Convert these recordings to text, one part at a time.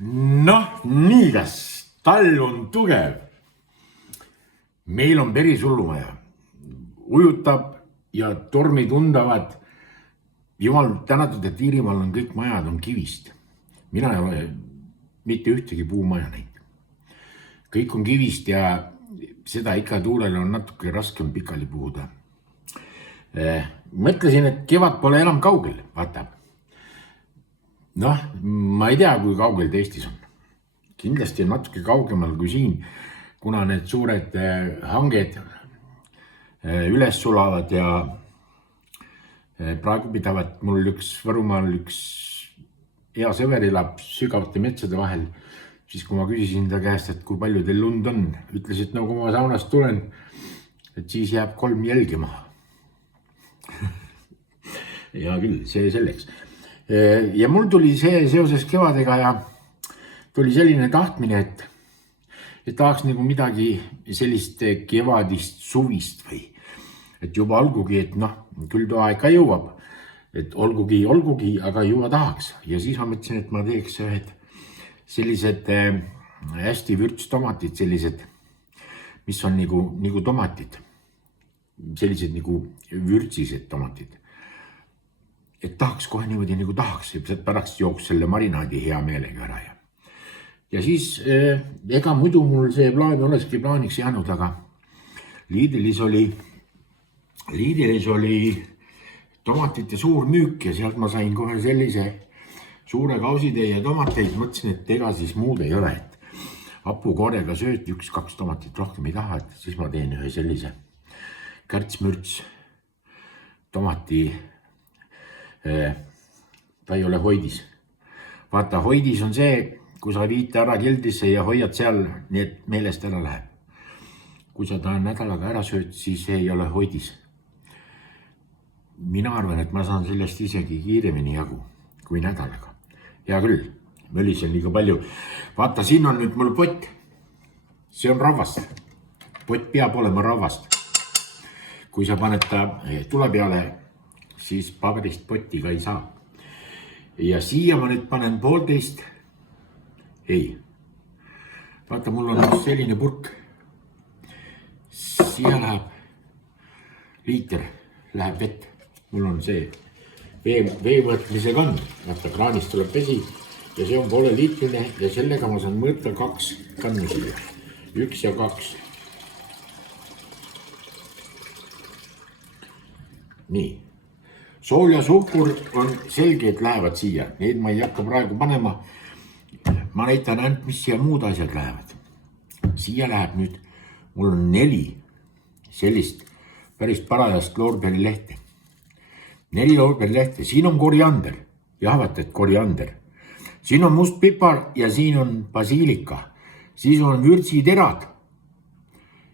Noh, nii kas talv on tugev. Meil on päris hullumaja. Ujutab ja tormid undavad. Jumal tänatud, et Iirimaal on kõik majad on kivist. Mina ei ole mitte ühtegi puumaja näinud. Kõik on kivist ja seda ikka tuulele on natuke raskem pikali puhuda. Mõtlesin, et kevad pole enam kaugel, vaata. Noh, ma ei tea, kui kaugel ta Eestis on. Kindlasti on natuke kaugemal kui siin, kuna need suured hanged üles sulavad ja praegu pidavad mul Võrumaal üks hea sõber elab sügavate metsade vahel. Siis kui ma küsisin ta käest, et kui palju teil lund on, ütles, et no kui ma saunast tulen, et siis jääb 3 jälgi maha. Ja küll, see selleks. Ja mul tuli see seoses kevadega ja tuli selline tahtmine, et tahaks nagu midagi sellist kevadist suvist või et juba olgugi, et noh, küll too aeg ka jõuab, et olgugi, aga juba tahaks. Ja siis ma mõtlesin, et ma teeks ühed sellised hästi vürtstomatid, sellised, mis on nagu tomatid, sellised nagu vürtsised tomatid. Et tahaks kohe niimoodi nagu tahaks, et pärast jooks selle marinaadi hea meelega ära. Ja siis ega muidu mul see plaan olekski plaaniks jäänud, aga Lidlis oli tomatite suur müük ja sealt ma sain kohe sellise suure kausitäie tomateid. Mõtlesin, et ega siis muud ei ole, et hapukoorega sööti 1-2 tomatit rohkem ei taha, et siis ma teen ühe sellise kärts-mürts tomati. Ta ei ole hoidis. Vaata, hoidis on see, kui sa viid ära kildisse ja hoiad seal, nii et meelest ära läheb. Kui sa ta nädalaga ära sööd, siis ei ole hoidis. Mina arvan, et ma saan sellest isegi kiiremini jagu kui nädalaga. Hea küll, möllis on liiga palju. Vaata, siin on nüüd mul pott. See on ravvast. Pott peab olema ravvast. Kui sa paned ta tule peale, siis paberist potti ka ei saa. Ja siia ma nüüd panen 1,5. Ei. Vaata, mul on selline purk. Siia läheb liiter, läheb vett. Mul on see vee mõõtmise kann. Vaata, kraanist tuleb vesi ja see on 1,5 liitrine ja sellega ma saan mõõta 2 kannu siia. 1 ja 2. Nii. Sool ja suhkur on selge, et lähevad siia. Need ma ei hakka praegu panema. Ma näitan ainult, mis siia muud asjad lähevad. Siia läheb nüüd, mul on 4 sellist päris parajast loorberilehte. 4 loorberilehte. Siin on koriander. Jah, vaata, et koriander. Siin on mustpipar ja siin on basiilika. Siis on vürtsiterad.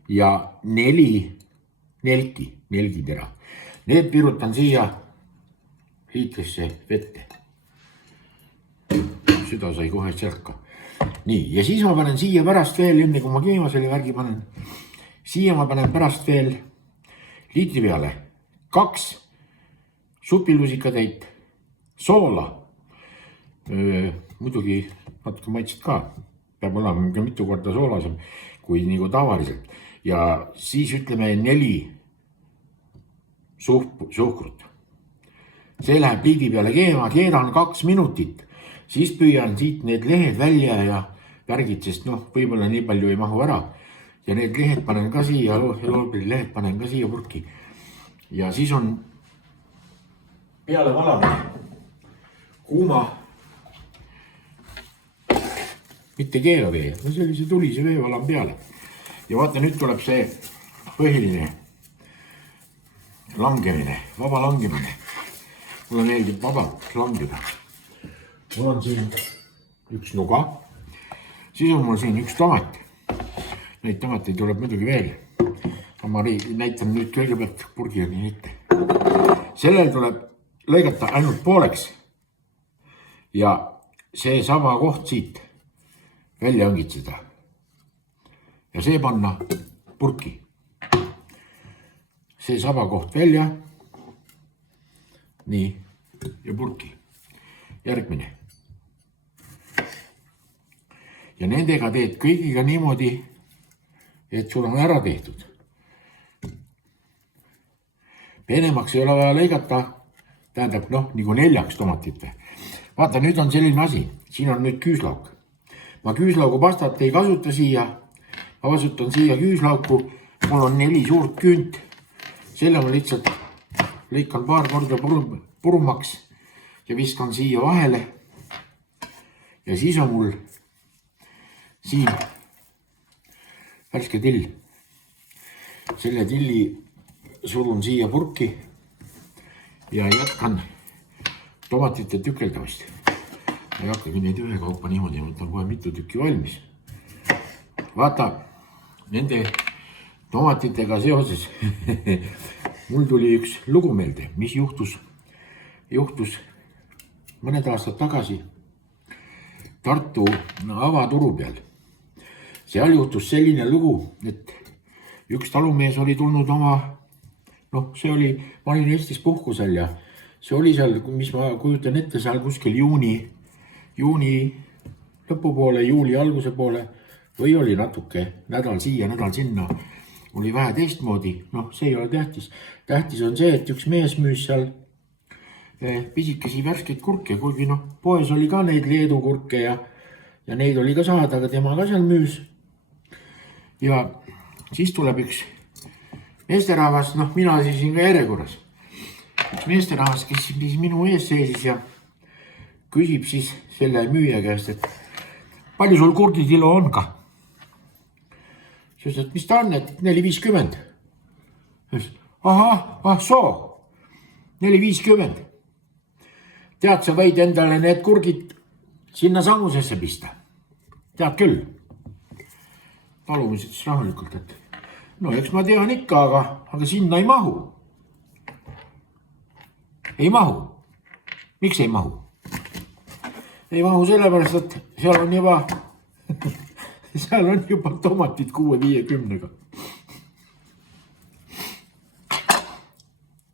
Ja 4 nelgiterad. Need pirutan siia liitrisse vette. Süda sai kohe selka. Nii, ja siis ma panen siia pärast veel, enne kui ma keemasele värgi panen. Siia ma panen pärast veel liitri peale 2 supilusikatäit soola. Muidugi natuke maitset ka. Peab olema mitu korda soolasem kui nagu tavaliselt. Ja siis ütleme 4 suhkrut. See läheb liidi peale keema, keeran 2 minutit, siis püüan siit need lehed välja ja värgid, sest noh, võib-olla nii palju ei mahu ära. Ja need lehed panen ka siia, loorberilehed panen ka siia purki. Ja siis on peale valamine kuuma, mitte keeva vee, no sellise tulise vee valam peale. Ja vaata, nüüd tuleb see põhiline langemine, vaba langemine. Mulle meeldib vabalt langida. Mul on siin 1 nuga. Siis on mul siin 1 tomat. Neid tomateid tuleb muidugi veel. Ma näitan nüüd kõigepealt purgiga ette. Sellel tuleb lõigata ainult pooleks. Ja see sama koht siit välja õngitseda. Ja see panna purki. See sama koht välja. Nii, ja purki. Järgmine. ja nendega teed kõigiga niimoodi, et sul on ära tehtud. Peenemaks ei ole vaja lõigata, tähendab nagu 4 tomatit. Vaata, nüüd on selline asi, siin on nüüd küüslauk. Ma küüslaugu pastat ei kasuta siia, ma kasutan siia küüslauku, mul on 4 suurt küünt, selle ma lihtsalt lõikan paar korda purumaks ja viskan siia vahele. Ja siis on mul siin värske till. Selle tilli surun siia purki ja jätkan tomatite tükeldamist. Ma ei hakkagi neid ühekaupa niimoodi, võtan kohe mitu tükki valmis. Vaata, nende tomatitega seoses mul tuli üks lugu meelde, mis juhtus mõned aastad tagasi Tartu avaturu peal. Seal juhtus selline lugu, et üks talumees oli tulnud oma, ma olin Eestis puhkusel ja see oli seal, mis ma kujutan ette, seal kuskil juuni lõpupoole, juuli alguse poole või oli natuke nädal siia, nädal sinna, oli vähe teistmoodi, see ei ole tähtis. Tähtis on see, et üks mees müüs seal pisikesi värskeid kurke, kuigi poes oli ka neid Leedu kurke ja neid oli ka saada, aga tema ka seal müüs. Ja siis tuleb üks meesterahvas, mina siin ka järjekorras. Üks meesterahvas, kes minu ees seisis ja küsib siis selle müüja käest, et palju sul kurdikilo on ka? Siis, et mis ta on, et 4,50. Soo, 4,50. Tead, sa võid endale need kurgid sinna samusesse pista. Tead küll. Talumees ütles rahulikult, et eks ma tean ikka, aga sinna ei mahu. Ei mahu. Miks ei mahu? Ei mahu sellepärast, et seal on juba tomatid 6,50.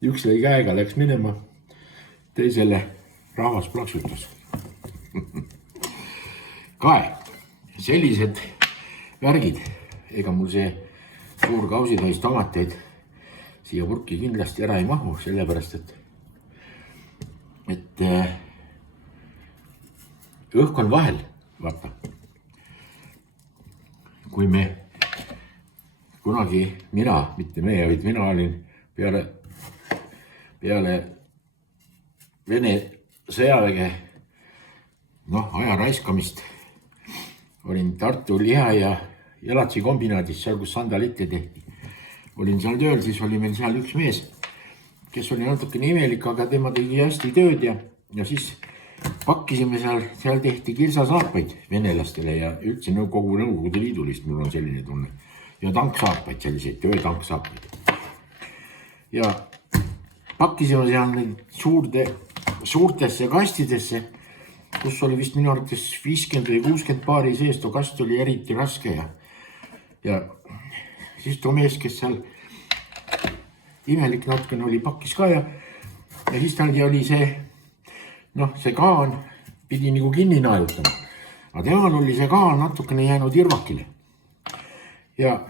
Üks lõi käega, läks minema, teisele rahvas plaksutas. Kae, sellised värgid, ega mul see suur kausitäis tomateid siia purki kindlasti ära ei mahu, sellepärast, et õhk on vahel, vaata. Kui me kunagi mitte meie, vaid mina olin peale Vene sõjaväge, aja raiskamist, olin Tartu liha- ja jalatsi kombinaadis, seal kus sandalitte tehti. Olin seal tööl, siis oli meil seal üks mees, kes oli natuke imelik, aga tema tegi hästi tööd ja siis pakkisime seal tehti kilsasaapaid venelastele ja üldse kogu Nõukogude Liidulist, mul on selline tunne. Ja tanksaapaid, selliseid töötanksaapaid. Ja pakkisime seal neid suurtesse kastidesse, kus oli vist minu arvates 50 või 60 paari sees, too kast oli eriti raske ja siis too mees, kes seal imelik natukene oli, pakkis ka ja siis talgi oli see kaan pidi nagu kinni naelutama, aga temal oli see kaan natukene jäänud irvakile ja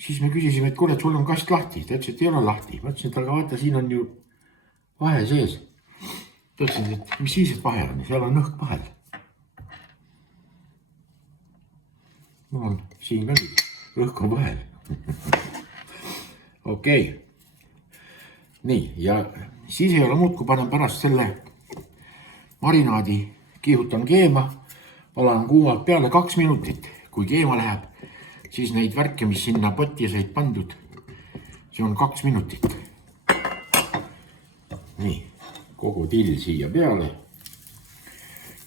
siis me küsisime, et kuule, et sul on kast lahti, ta ütles, et ei ole lahti, ma ütlesin, et aga vaata, siin on ju vahe sees. Ta ütles, et mis siis, et vahe on, seal on õhk vahel. Mul on siin ka õhk on vahel. Okei. Nii, ja siis ei ole muud, kui panen pärast selle marinaadi, kihutan keema, palan kuumalt peale 2 minutit. Kui keema läheb, siis neid värke, mis sinna potti said pandud, see on 2 minutit. Nii, kogu till siia peale,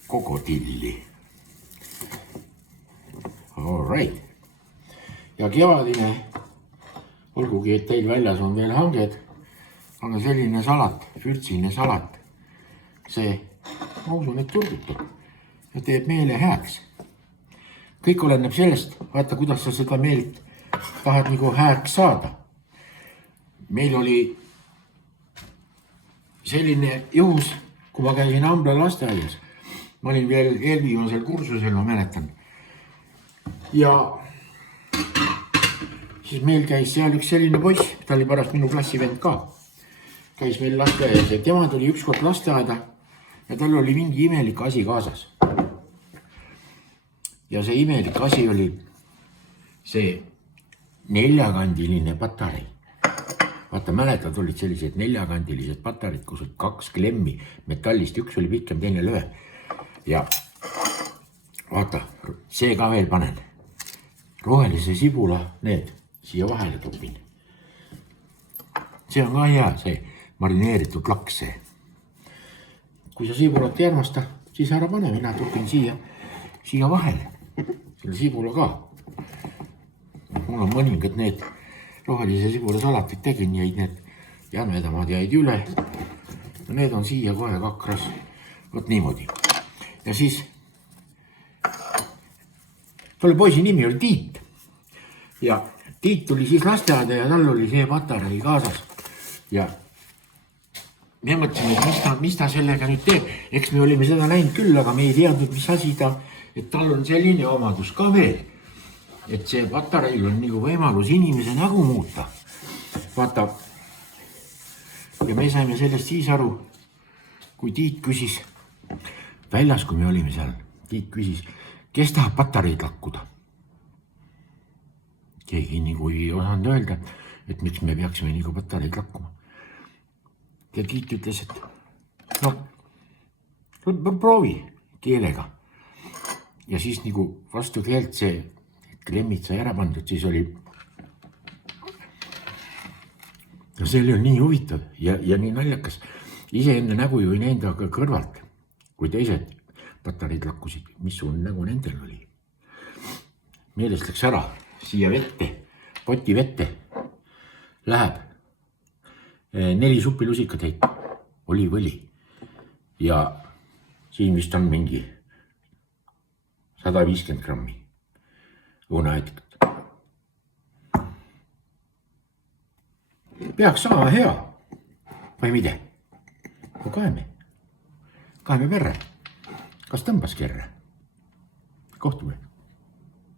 kogu tilli. All right. Ja kevadine, olgugi, et teil väljas on veel hanged, aga selline salat, fürtsine salat, see, ma usun, et turgutab ja teeb meele hääks. Kõik oleneb sellest, vaata, kuidas sa seda meelt tahad nagu hääks saada. Meil oli selline juhus, kui ma käisin Ambla lasteaias. ma olin veel eelviimasel kursusel, ma mäletan. Ja siis meil käis seal üks selline poiss, ta oli pärast minu klassivend ka. Käis meil lasteaias ja tema tuli ükskord lasteaeda ja tal oli mingi imelik asi kaasas. Ja see imelik asi oli see neljakandiline patarei. Vaata, mäletad, olid sellised neljakandilised patarid, kus olid 2 klemmi metallist, üks oli pikem, teine lühem. Ja vaata, see ka veel panen. Rohelise sibula, need siia vahele tupin. See on ka hea, see marineeritud laks see. Kui sa sibulat ei armasta, siis ära pane, mina tupin siia vahele. Selle sibula ka. Mul on mõningad need rohelise sibula salatit tegin, jäid need jämedamad jäid üle. Need on siia kohe kakras. Vot niimoodi. Ja siis tolle poisi nimi oli Tiit. Ja Tiit tuli siis lasteaeda ja tal oli see patarei kaasas. Ja me mõtlesime, et mis ta sellega nüüd teeb. Eks me olime seda näinud küll, aga me ei teadnud, mis asi ta, et tal on selline omadus ka veel. Et see patareil on nagu võimalus inimese nägu muuta. Vaata. Ja me saime sellest siis aru, kui Tiit küsis, väljas kui me olime seal, Tiit küsis, kes tahab patareid lakkuda? Keegi nagu ei osanud öelda, et miks me peaksime nagu patareid lakkuma. Ja Tiit ütles, et no, proovi keelega. Ja siis nagu vastu keelt see klemmid sai ära pandud, siis oli. Ja see oli nii huvitav ja nii naljakas. Ise enne nägu ju ei näinud, aga kõrvalt, kui teised patareid lakkusid, mis sul nägu nendel oli. Meelest läks ära siia vette, poti vette, läheb 4 supilusikatäit, olivõli ja siin vist on mingi 150 grammi. Õunaetikat. Peaks saama hea. Vai mide? No kaeme perre. Kas tõmbas kerre? Kohtume.